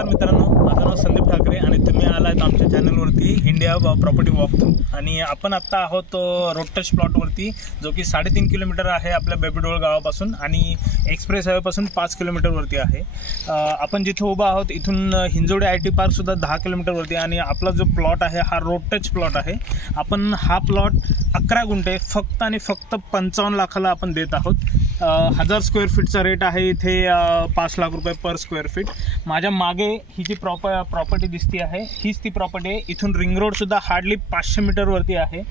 नमस्कार मित्रांनो, माझं नाव संदीप ठाकरे आणि तुम्ही आलात आमच्या चॅनलवरती इंडिया प्रॉपर्टी वॉक थ्रू. आणि आपण आत्ता आहोत रोड टच प्लॉटवरती, जो की 3.5 किलोमीटर आहे आपल्या बेबीडोळ गावापासून आणि एक्सप्रेस हायवेपासून 5 किलोमीटरवरती आहे. आपण जिथे उभा आहोत इथून हिंजवडी IT पार्क सुद्धा 10 किलोमीटरवरती. आणि आपला जो प्लॉट आहे हा रोड टच प्लॉट आहे. आपण हा प्लॉट 11 गुंठे फक्त आणि फक्त 55 लाखाला आपण देत आहोत. 1000 स्क्वेअर फीटचा रेट आहे इथे, 5 लाख रुपये पर स्क्वेअर फीट. माझ्या मागे ही जी प्रॉपर्टी दिसती आहे हीच ती प्रॉपर्टी आहे. इथून रिंग रोड सुद्धा हार्डली 500 मीटरवरती आहे.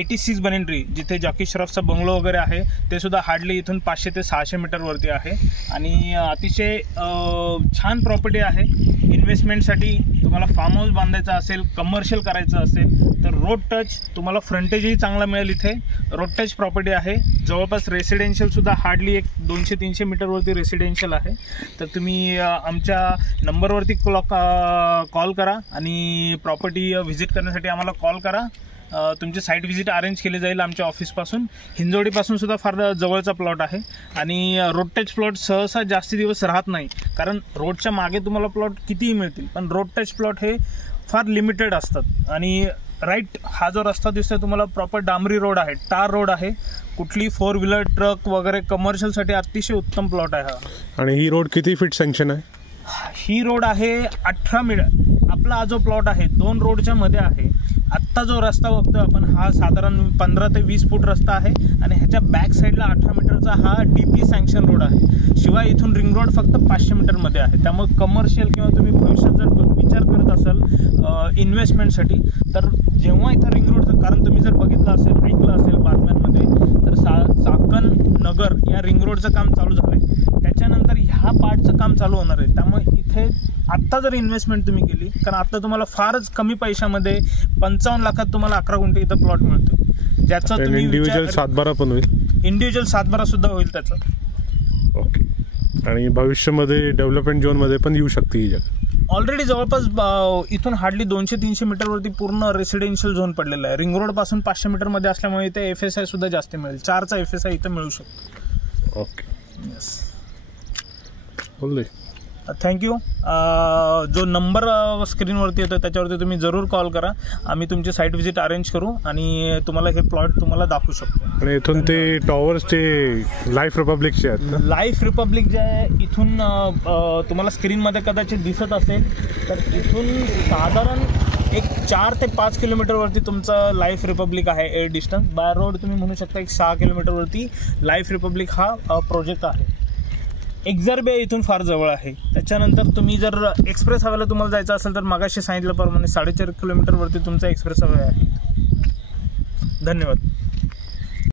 86 बनेंट्री जिथे जॉकी श्रॉफचा बंगलो वगैरे आहे ते सुद्धा हार्डली इथून 500 ते 600 मीटरवरती आहे. आणि अतिशय छान प्रॉपर्टी आहे. इन्व्हेस्टमेंटसाठी तुम्हाला फार्म हाऊस बांधायचा असेल, कमर्शियल करायचं असेल तर रोड टच, तुम्हाला फ्रंटेजही चांगला मिळेल. इथे रोड टच प्रॉपर्टी आहे. जवळपास रेसिडेन्शियल सुद्धा हार्डली एक 200-300 मीटरवरती रेसिडेन्शियल आहे. तर तुम्ही आमच्या नंबरवरती कॉल करा आणि प्रॉपर्टी व्हिजिट करण्यासाठी आम्हाला कॉल करा. तुमची साईट व्हिजिट अरेंज केली जाईल आमच्या ऑफिसपासून. हिंजवडीपासून सुद्धा फार जवळचा प्लॉट आहे. आणि रोड टच प्लॉट सहसा जास्ती दिवस राहत नाही, कारण रोडच्या मागे तुम्हाला प्लॉट कितीही मिळतील, पण रोड टच प्लॉट हे फार लिमिटेड असतात. आणि राईट हा जो रस्ता दिसतोय तुम्हाला प्रॉपर डांबरी रोड आहे, टार रोड आहे. कुठली 4 व्हीलर, ट्रक वगैरे कमर्शियलसाठी अतिशय उत्तम प्लॉट आहे हा. आणि ही रोड किती फीट सँक्शन आहे? ही रोड आहे 18 मीटर. आपला हा जो प्लॉट आहे 2 रोडच्या मध्ये आहे. आत्ता जो रस्ता बघतोय आपण हा साधारण 15 ते 20 फूट रस्ता आहे आणि ह्याच्या बॅक साईडला 18 मीटरचा हा DP सँक्शन रोड आहे. शिवाय इथून रिंग रोड फक्त 500 मीटरमध्ये आहे. त्यामुळे कमर्शियल किंवा तुम्ही भविष्यात जर विचार करत असाल इन्व्हेस्टमेंटसाठी, तर जेव्हा इथं रिंग रोडचं, कारण तुम्ही जर बघितलं असेल, ऐकलं असेल बातम्यांमध्ये, तर चाकण नगर या रिंग रोडचं काम चालू झालंय. त्याच्यानंतर ह्या पार्टचं काम चालू होणार आहे. त्यामुळे इथे आत्ता जर इन्व्हेस्टमेंट तुम्ही केली, कारण आता तुम्हाला फारच कमी पैशामध्ये 55 लाखात तुम्हाला 11 गुंठे इथं प्लॉट मिळतो, ज्याचा तुम्ही इंडिव्हिज्युअल 7/12 पण होईल. इंडिव्हिज्युअल 7/12 सुद्धा होईल त्याचा. ओके. आणि भविष्यामध्ये डेव्हलपमेंट झोनमध्ये पण येऊ शकते ही जागा. ऑलरेडी जवळपास इथून हार्डली 200-300 मीटरवरती पूर्ण रेसिडेन्शियल झोन पडलेला आहे. रिंग रोड पासून 500 मीटरमध्ये असल्यामुळे इथे FSI सुद्धा जास्त मिळेल. 4चा FSI इथं मिळू शकतो. ओके. येस, बोलले. थँक्यू. जो नंबर स्क्रीनवरती येतो त्याच्यावरती तुम्ही जरूर कॉल करा. आम्ही तुमची साईट व्हिजिट अरेंज करू आणि तुम्हाला हे प्लॉट तुम्हाला दाखवू शकतो. आणि इथून ते टॉवर्स ते लाईफ रिपब्लिकचे आहेत ना? लाईफ रिपब्लिक जे आहे इथून तुम्हाला स्क्रीनमध्ये कदाचित दिसत असेल, तर इथून साधारण एक 4 ते 5 किलोमीटरवरती तुमचं लाईफ रिपब्लिक आहे. एअर डिस्टन्स बाय रोड तुम्ही म्हणू शकता एक 6 किलोमीटरवरती लाईफ रिपब्लिक हा प्रोजेक्ट आहे. एक्झर्बे इथून फार जवळ आहे. त्याच्यानंतर तुम्ही जर एक्सप्रेस हायवेला तुम्हाला जायचं असेल तर मागाशी सांगितल्याप्रमाणे 4.5 किलोमीटरवरती तुमचा एक्सप्रेस हायवे आहे. धन्यवाद.